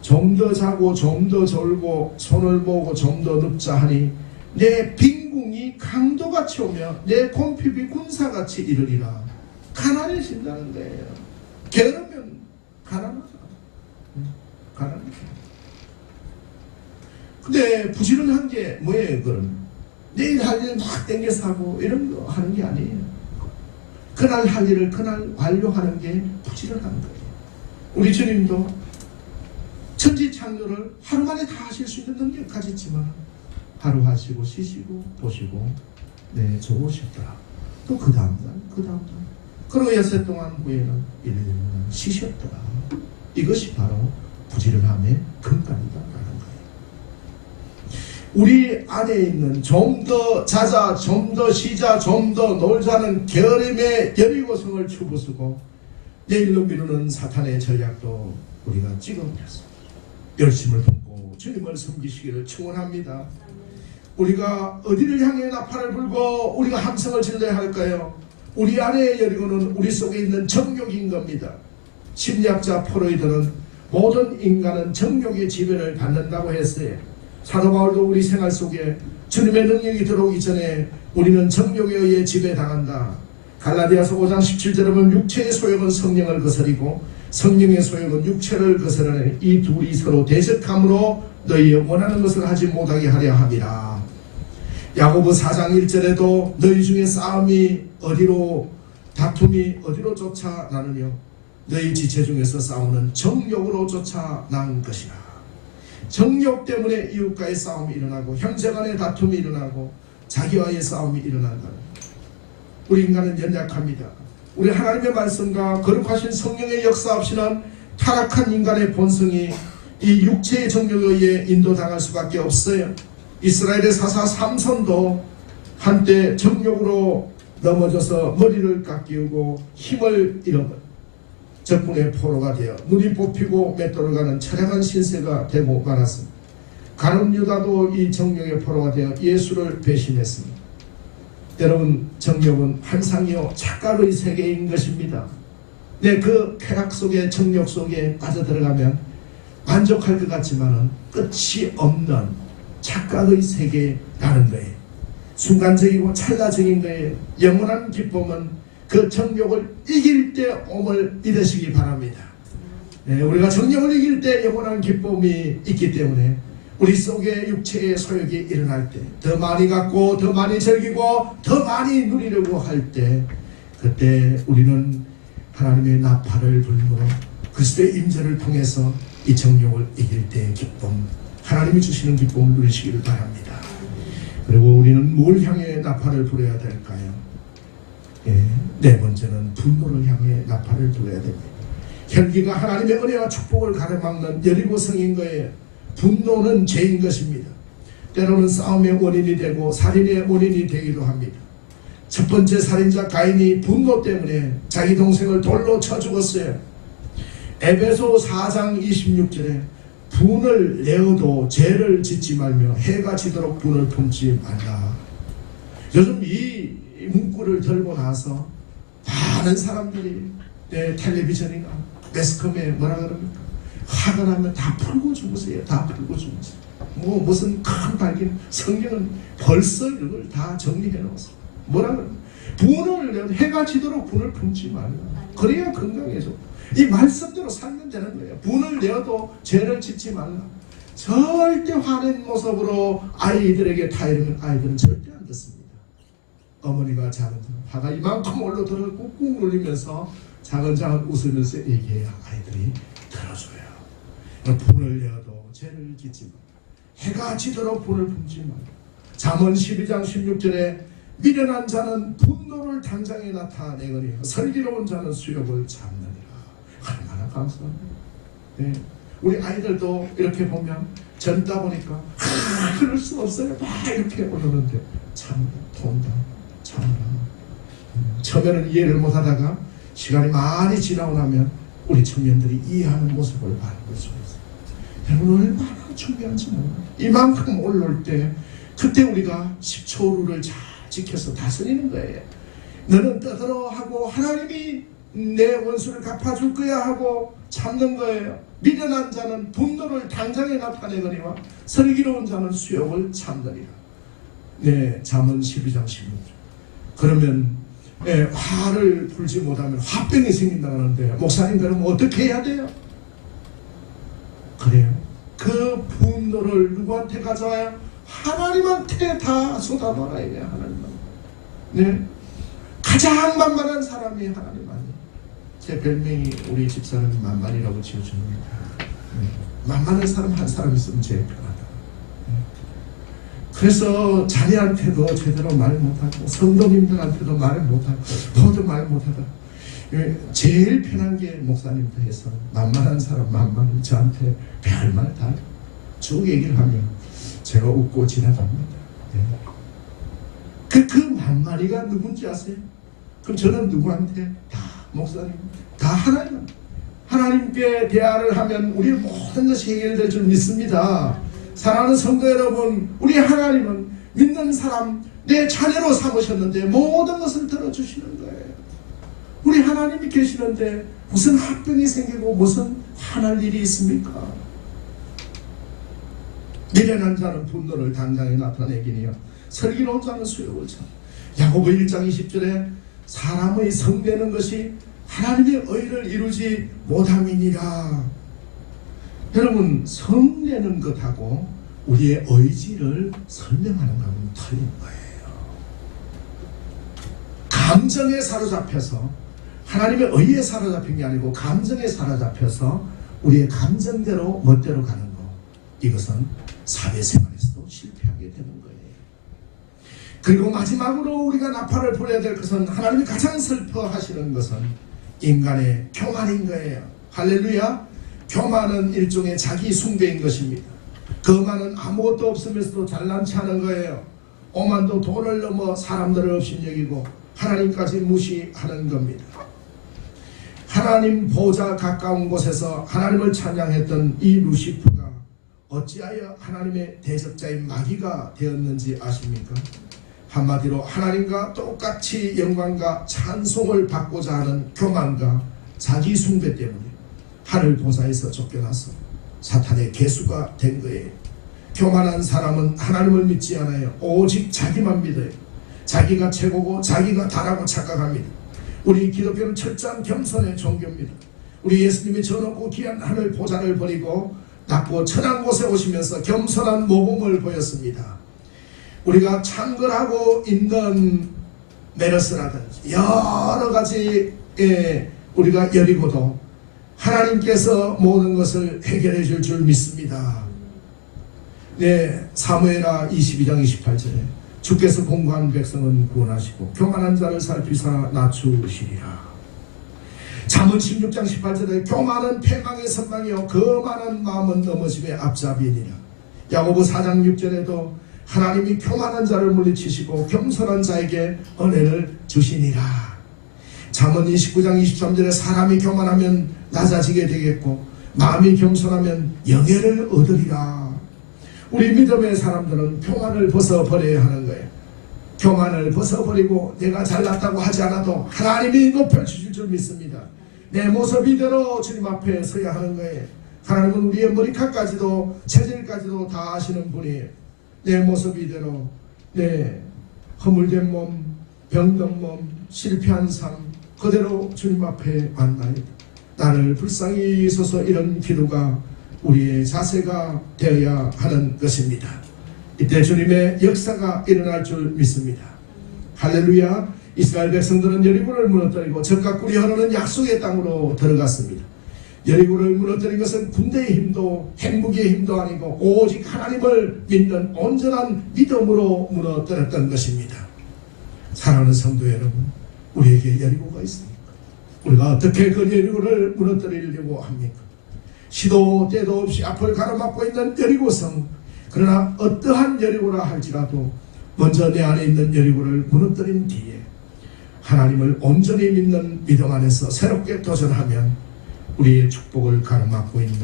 좀 더 자고 좀 더 졸고 손을 모으고 좀 더 눕자 하니 내 빈궁이 강도같이 오며 내 곰핍이 군사같이 이르리라. 가난해진다는 거예요. 게으르면 가난하다. 가난해. 근데 부지런한 게 뭐예요? 그럼 내일 할 일 막 땡겨서 하고 이런 거 하는 게 아니에요. 그날 할 일을 그날 완료하는 게 부지런한 거예요. 우리 주님도 천지창조를 하루 만에 다 하실 수 있는 능력 가졌지만 하루 하시고 쉬시고 보시고 좋으셨더라. 또 그 다음날 그리고 여섯 동안 후에는 1년 쉬셨더라. 이것이 바로 부지런함의 근간이다라는 거예요. 우리 안에 있는 좀 더 자자, 좀 더 쉬자, 좀 더 놀자는 게으름의 여리고성을 추부수고 내일로 미루는 사탄의 전략도 우리가 찍어버렸습니다. 열심을 품고 주님을 섬기시기를 축원합니다. 우리가 어디를 향해 나팔을 불고 우리가 함성을 질러야 할까요? 우리 안에 여리고는 우리 속에 있는 정욕인 겁니다. 심리학자 프로이드는 모든 인간은 정욕의 지배를 받는다고 했어요. 사도 바울도 우리 생활 속에 주님의 능력이 들어오기 전에 우리는 정욕에 의해 지배당한다. 갈라디아서 5장 17절에 보면 육체의 소욕은 성령을 거스리고 성령의 소욕은 육체를 거스르니 이 둘이 서로 대적함으로 너희 원하는 것을 하지 못하게 하려 함이라. 야고보 4장 1절에도 너희 중에 다툼이 어디로 쫓아나느냐? 너희 지체 중에서 싸우는 정욕으로 쫓아난 것이라. 정욕 때문에 이웃과의 싸움이 일어나고 형제간의 다툼이 일어나고 자기와의 싸움이 일어난다. 우리 인간은 연약합니다. 우리 하나님의 말씀과 거룩하신 성령의 역사 없이는 타락한 인간의 본성이 이 육체의 정욕에 의해 인도당할 수밖에 없어요. 이스라엘의 사사 삼손도 한때 정욕으로 넘어져서 머리를 깎이고 힘을 잃어버려 적군의 포로가 되어 눈이 뽑히고 맷돌을 가는 처량한 신세가 되고 말았습니다. 가룟 유다도 이 정욕의 포로가 되어 예수를 배신했습니다. 여러분, 정욕은 환상이요 착각의 세계인 것입니다. 그 쾌락 속에 정욕 속에 빠져들어가면 만족할 것 같지만 끝이 없는 착각의 세계라는 거예요. 순간적이고 찰나적인 거예요. 영원한 기쁨은 그 정욕을 이길 때 옴을 믿으시기 바랍니다. 우리가 정욕을 이길 때 영원한 기쁨이 있기 때문에 우리 속에 육체의 소욕이 일어날 때 더 많이 갖고 더 많이 즐기고 더 많이 누리려고 할 때 그때 우리는 하나님의 나팔을 불므로 그리스도의 임재를 통해서 이 정욕을 이길 때의 기쁨, 하나님이 주시는 기쁨을 누리시기를 바랍니다. 그리고 우리는 뭘 향해 나팔을 불어야 될까요? 네 번째는 분노를 향해 나팔을 불어야 됩니다. 혈기가 하나님의 은혜와 축복을 가로막는 여리고성인 거예요. 분노는 죄인 것입니다. 때로는 싸움의 원인이 되고 살인의 원인이 되기도 합니다. 첫 번째 살인자 가인이 분노 때문에 자기 동생을 돌로 쳐 죽었어요. 에베소 4장 26절에 분을 내어도 죄를 짓지 말며 해가 지도록 분을 품지 말라. 요즘 이 문구를 들고 나서 많은 사람들이 텔레비전이나 매스컴에 뭐라 그럽니까? 화가 나면 다 풀고 죽으세요. 다 풀고 죽으세요. 뭐 무슨 큰 발견, 성경은 벌써 이걸 다 정리해 놓았어요. 뭐라 그러면 분을 내어 해가 지도록 분을 품지 말라. 그래야 건강해져. 이 말씀대로 살면 되는 거예요. 분을 내어도 죄를 짓지 말라. 절대 화낸 모습으로 아이들에게 타이르면 아이들은 절대 안 듣습니다. 어머니가 작은 화가 이만큼 올라들어 꾹꾹 눌리면서 차근차근 웃으면서 얘기해야 아이들이 들어줘요. 분을 내어도 죄를 짓지 말라. 해가 지도록 분을 품지 말라. 잠언 12장 16절에 미련한 자는 분노를 당장에 나타내거니 슬기로운 자는 수욕을 참느니라. 얼마나 감사합니다. 네. 우리 아이들도 이렇게 보면 젊다 보니까 그럴 수 없어요. 막 이렇게 오르는데 참 돈다 참다. 처음에는 이해를 못하다가 시간이 많이 지나고 나면 우리 청년들이 이해하는 모습을 바라볼 수 있어요. 여러분 얼마나 중요한지 몰라요. 이만큼 올라올 때 그때 우리가 10초 룰을 잘 지켜서 다스리는 거예요. 너는 떠들어 하고 하나님이 내 원수를 갚아줄 거야 하고 참는 거예요. 미련한 자는 분노를 당장에 나타내거니와 슬기로운 자는 수욕을 참느니라. 네, 잠언 12장 16절. 그러면 화를 풀지 못하면 화병이 생긴다고 하는데 목사님 그러면 어떻게 해야 돼요? 그래요. 그 분노를 누구한테 가져와야? 하나님한테 다 쏟아버려야 해요. 하나님한테. 네. 가장 만만한 사람이 하나님 아니에요. 제 별명이 우리 집사람이 만만이라고 지어줍니다. 네. 만만한 사람 한 사람 있으면 제일 편하다. 네. 그래서 자녀한테도 제대로 말 못하고 성도님들한테도 말 못하고 모두 말 못하다. 제일 편한 게 목사님도 해서 만만한 사람 만만히 저한테 별말 다 쭉 얘기를 하면 제가 웃고 지나갑니다. 네. 그 만만이가 누군지 아세요? 그럼 저는 누구한테? 다 목사님, 다 하나님께 대화를 하면 우리 모든 것이 해결될 줄 믿습니다. 사랑하는 성도 여러분, 우리 하나님은 믿는 사람 내 자녀로 삼으셨는데 모든 것을 들어주시는 거예요. 우리 하나님이 계시는데 무슨 합병이 생기고 무슨 화날 일이 있습니까? 미련한 자는 분노를 당장에 나타내기니요 슬기로운 자는 수욕을 참. 야고보 1장 20절에 사람의 성내는 것이 하나님의 의를 이루지 못함이니라. 여러분 성내는 것하고 우리의 의지를 설명하는 것은 틀린 거예요. 감정에 사로잡혀서 하나님의 의에 사로잡힌 게 아니고 감정에 사로잡혀서 우리의 감정대로 멋대로 가는 거, 이것은 사회생활에서도 실패하게 되는 거예요. 그리고 마지막으로 우리가 나팔을 불어야 될 것은 하나님이 가장 슬퍼하시는 것은 인간의 교만인 거예요. 할렐루야. 교만은 일종의 자기 숭배인 것입니다. 거만은 아무것도 없으면서도 잘난 체하는 거예요. 오만도 돈을 넘어 사람들을 업신여기고 하나님까지 무시하는 겁니다. 하나님 보좌 가까운 곳에서 하나님을 찬양했던 이 루시프가 어찌하여 하나님의 대적자인 마귀가 되었는지 아십니까? 한마디로 하나님과 똑같이 영광과 찬송을 받고자 하는 교만과 자기 숭배 때문에 하늘 보좌에서 쫓겨나서 사탄의 개수가 된 거예요. 교만한 사람은 하나님을 믿지 않아요. 오직 자기만 믿어요. 자기가 최고고 자기가 다라고 착각합니다. 우리 기독교는 철저한 겸손의 종교입니다. 우리 예수님이 저 높고 귀한 하늘 보좌를 버리고 낮고 천한 곳에 오시면서 겸손한 모범을 보였습니다. 우리가 창궐하고 있는 메르스라든지 여러 가지 우리가 여리고도 하나님께서 모든 것을 해결해 줄 줄 믿습니다. 네, 사무엘하 22장 28절에 주께서 공고한 백성은 구원하시고 교만한 자를 살피사 낮추시리라. 잠언 16장 18절에 교만은 패망의 선망이요 거만한 마음은 넘어짐의 앞잡이니라. 야고보 4장 6절에도 하나님이 교만한 자를 물리치시고 겸손한 자에게 은혜를 주시니라. 잠언 29장 23절에 사람이 교만하면 낮아지게 되겠고 마음이 겸손하면 영예를 얻으리라. 우리 믿음의 사람들은 교만을 벗어버려야 하는 거예요. 교만을 벗어버리고 내가 잘났다고 하지 않아도 하나님이 높여주실 줄 믿습니다. 내 모습 이대로 주님 앞에 서야 하는 거예요. 하나님은 우리의 머리카락까지도 체질까지도 다 아시는 분이에요. 내 모습 이대로 내 허물된 몸, 병든 몸, 실패한 삶 그대로 주님 앞에 만나요. 나를 불쌍히 여소서 이런 기도가 우리의 자세가 되어야 하는 것입니다. 이때 주님의 역사가 일어날 줄 믿습니다. 할렐루야. 이스라엘 백성들은 여리고를 무너뜨리고 적과 꿀이 흐르는 약속의 땅으로 들어갔습니다. 여리고를 무너뜨린 것은 군대의 힘도 핵무기의 힘도 아니고 오직 하나님을 믿는 온전한 믿음으로 무너뜨렸던 것입니다. 사랑하는 성도 여러분, 우리에게 여리고가 있습니까? 우리가 어떻게 그 여리고를 무너뜨리려고 합니까? 시도 때도 없이 앞을 가로막고 있는 여리고성. 그러나 어떠한 여리고라 할지라도 먼저 내 안에 있는 여리고를 무너뜨린 뒤에 하나님을 온전히 믿는 믿음 안에서 새롭게 도전하면 우리의 축복을 가로막고 있는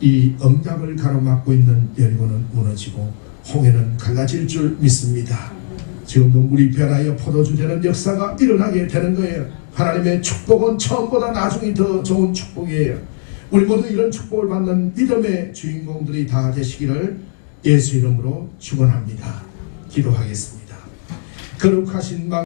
이 응답을 가로막고 있는 여리고는 무너지고 홍해는 갈라질 줄 믿습니다. 지금도 물이 변하여 포도주 되는 역사가 일어나게 되는 거예요. 하나님의 축복은 처음보다 나중이 더 좋은 축복이에요. 우리 모두 이런 축복을 받는 믿음의 주인공들이 다 되시기를 예수 이름으로 축원합니다. 기도하겠습니다. 거룩하신